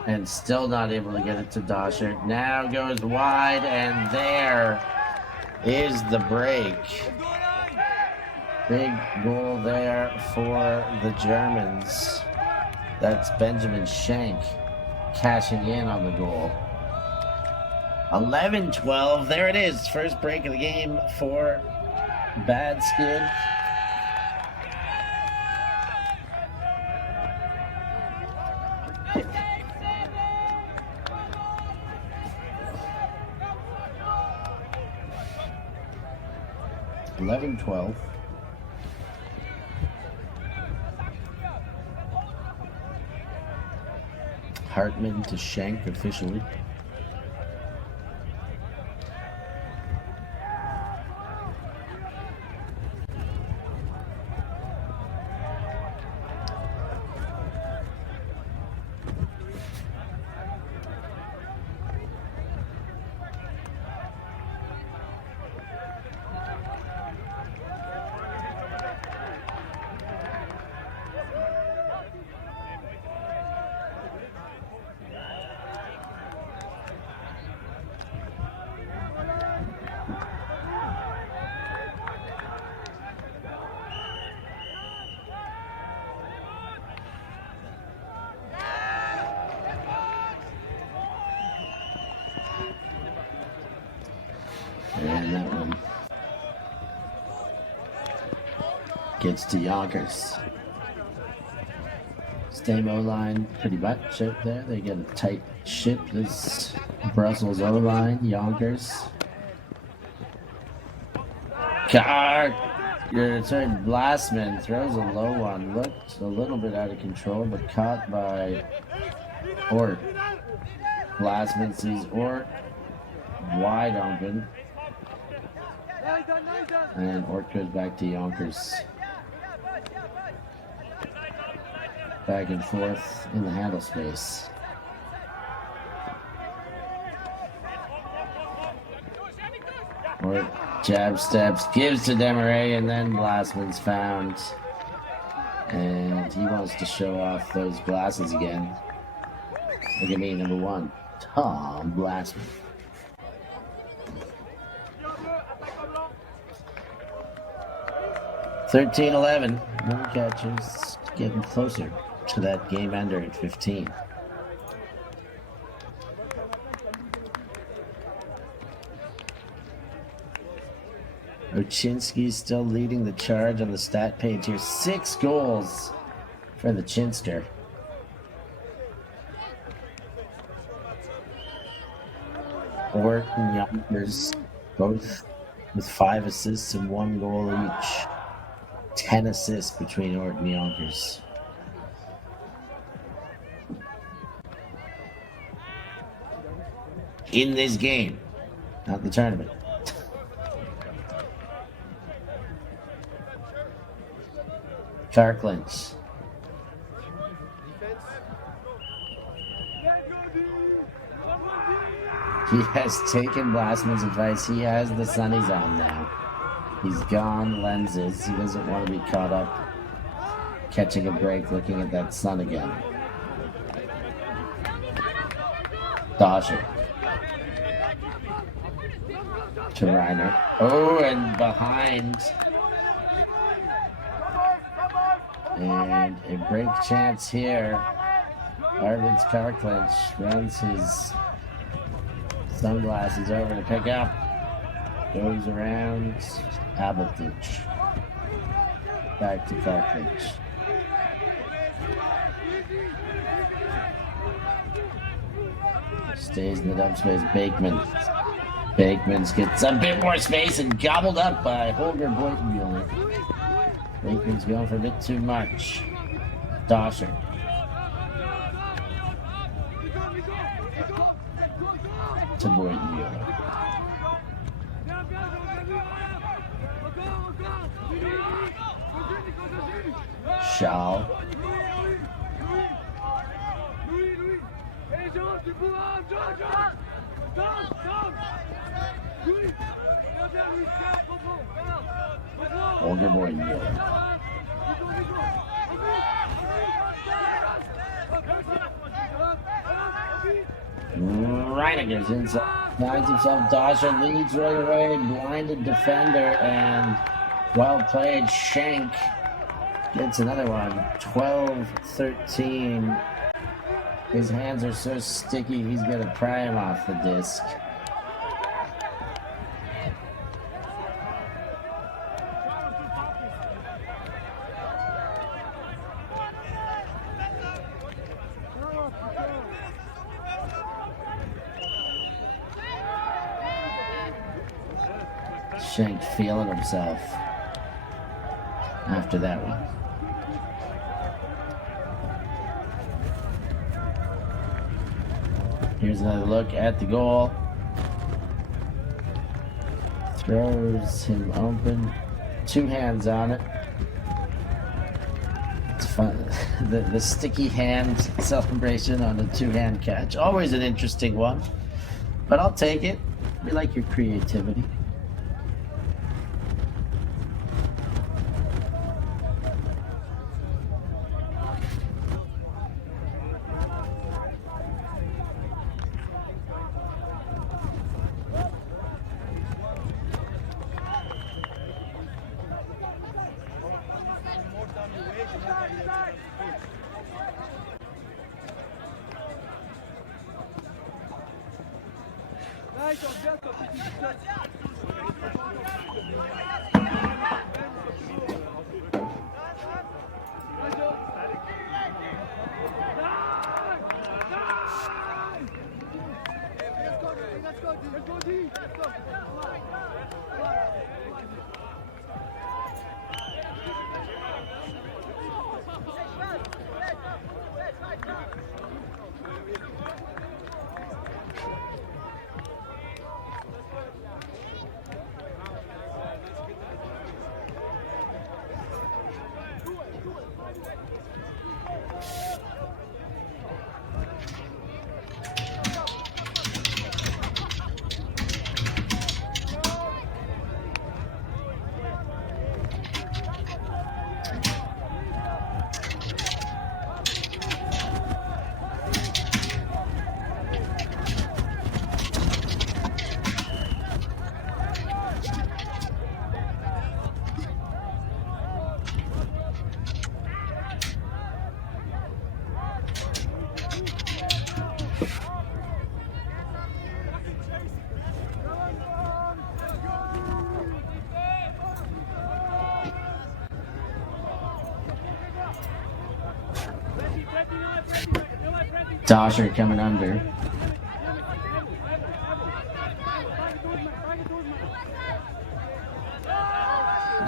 and still not able to get it to Dosher. Now goes wide, and there is the break. Big goal there for the Germans. That's Benjamin Schenk cashing in on the goal. 11-12. There it is. First break of the game for Bad Skin. $11-12. Hartman to Schenk officially. And that one gets to Yonkers. Same O-line pretty much out there. They get a tight ship. This Brussels O-line, Yonkers. Blastman throws a low one. Looked a little bit out of control, but caught by Ort. Blastman sees Ort wide open. And Ort goes back to Yonkers. Back and forth in the handle space. Ort jab steps, gives to Demaray, and then Blastman's found. And he wants to show off those glasses again. Look at me, number 1, Tom Blastman. (13-11). Mooncatchers getting closer to that game ender at 15. Ochinsky's still leading the charge on the stat page here. 6 goals for the Chinster. Ort and Yonkers both with 5 assists and 1 goal each. 10 assists between Ort and Yonkers. In this game, not the tournament. Clarklands. He has taken Blastman's advice. He has the sunnies on now. He's gone lenses. He doesn't want to be caught up catching a break looking at that sun again. Dosher. To Reiner. Oh, and behind. And a break chance here. Arvid's Clarklands runs his sunglasses over to pick up. Goes around Abeltich. Back to Clarklands. Stays in the dump space. Bakeman's gets a bit more space and gobbled up by Holger Boytenmuller. Bakeman's going for a bit too much. Dosher. To Boytenmuller. Shaw. Older boy. Reiniger's inside. Finds himself. Dosher leads right away. Blinded defender and well played. Shank gets another one. 12-13. His hands are so sticky, he's going to pry him off the disc. Shank feeling himself after that one. Here's another look at the goal. Throws him open. 2 hands on it. It's fun. The sticky hand celebration on a 2-hand catch. Always an interesting one. But I'll take it. We like your creativity. Tosher coming under.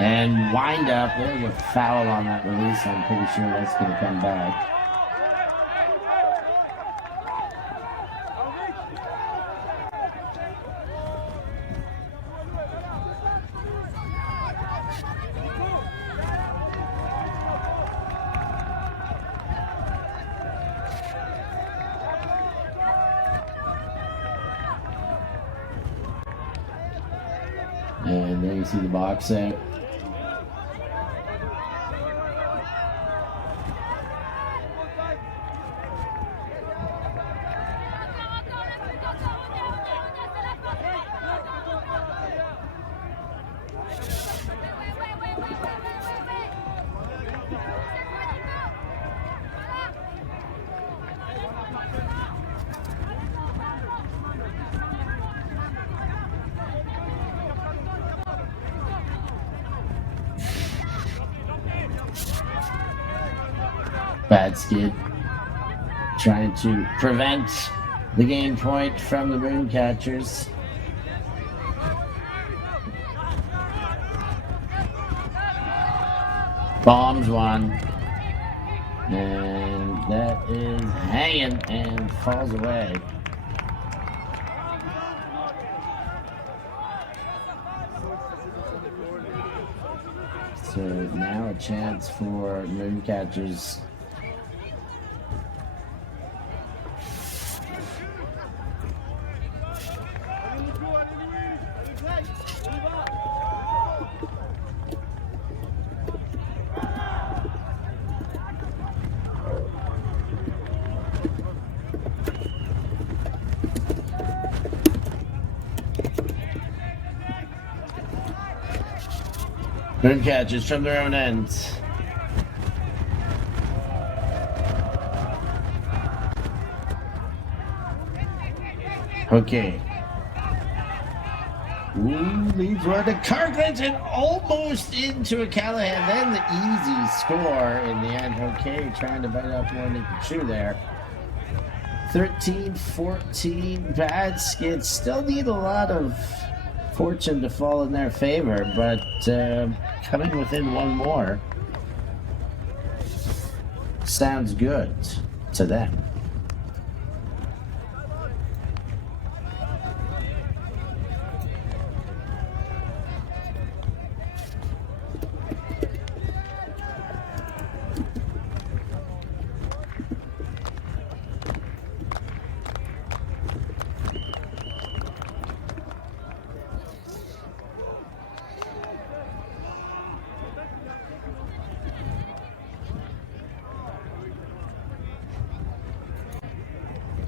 And wind up. There's a foul on that release. I'm pretty sure that's going to come back. And there you see the box out. Bad skid. Trying to prevent the game point from the Mooncatchers. Bombs one. And that is hanging and falls away. So now a chance for Mooncatchers. Mooncatchers from their own ends. Okay. Ooh, leads one to Cartledge and almost into a Callahan. Then the easy score in the end. Okay, trying to bite off more than you can chew there. 13-14. Bad skids. Still need a lot of fortune to fall in their favor, but coming within one more sounds good to them.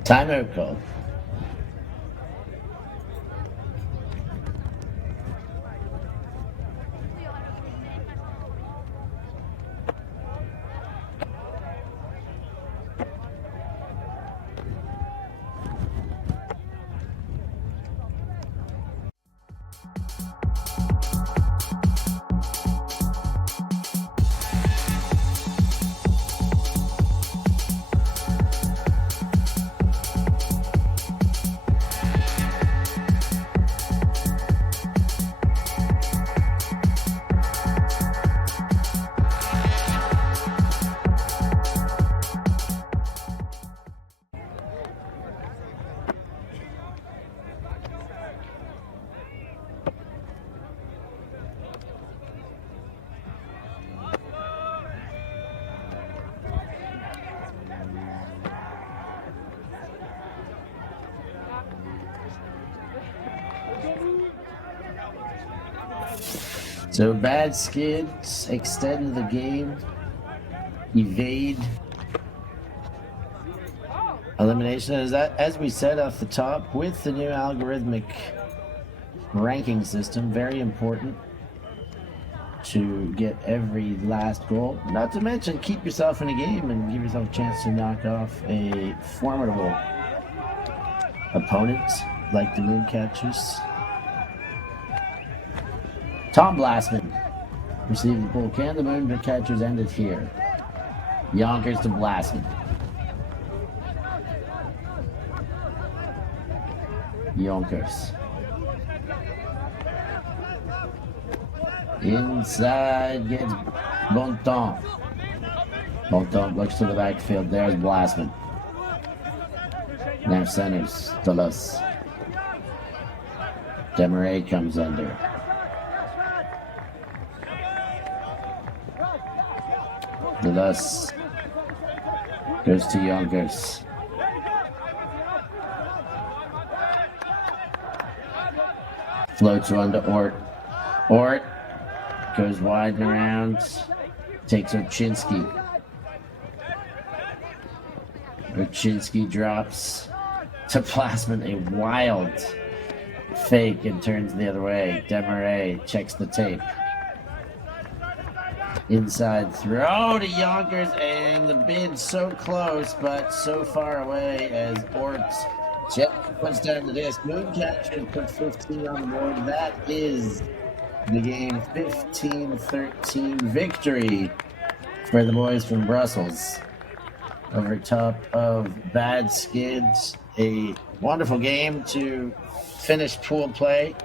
Timeout call. So bad skids extend the game, evade elimination. As we said off the top, with the new algorithmic ranking system, very important to get every last goal. Not to mention keep yourself in a game and give yourself a chance to knock off a formidable opponent like the Mooncatchers. Tom Blastman received the ball. Can the Mooncatchers end it here? Yonkers to Blastman. Yonkers. Inside gets Bonton. Bonton looks to the backfield. There's Blasman. Now centers. Toulouse. Demaray comes under. Toulouse goes to Yonkers. Floats one to Ort. Ort goes wide and around. Takes Ochinsky. Ochinsky drops to Plasman. A wild fake and turns the other way. Demaray checks the tape. Inside throw to Yonkers, and the bid so close but so far away as Ort puts down the disc. Mooncatchers put 15 on the board. That is the game. 15-13 victory for the boys from Brussels over top of Bad Skids. A wonderful game to finish pool play.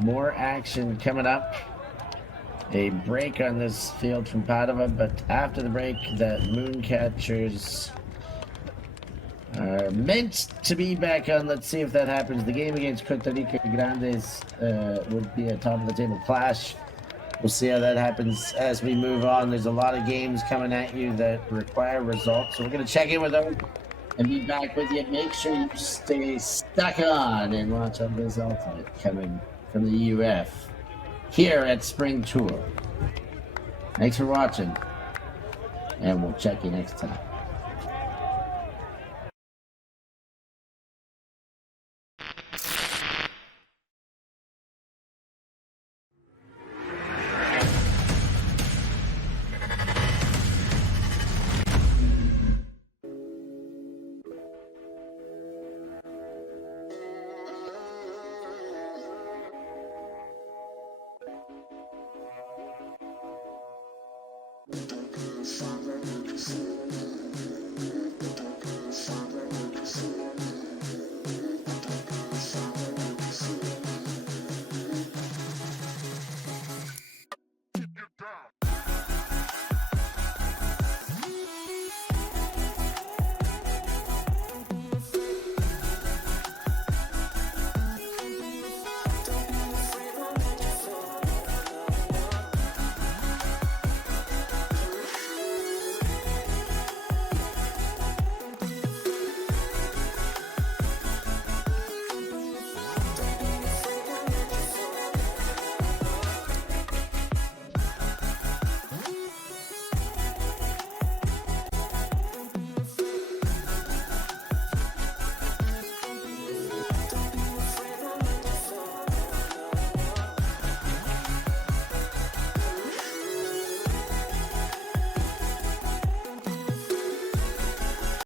More action coming up. A break on this field from Padova, but after the break, the Mooncatchers are meant to be back on. Let's see if that happens. The game against Costa Rica Grandes would be a top of the table clash. We'll see how that happens as we move on. There's a lot of games coming at you that require results, so we're going to check in with them and be back with you. Make sure you stay stuck on and watch on this ultimate coming from the UF here at Spring Tour. Thanks for watching, and we'll check you next time.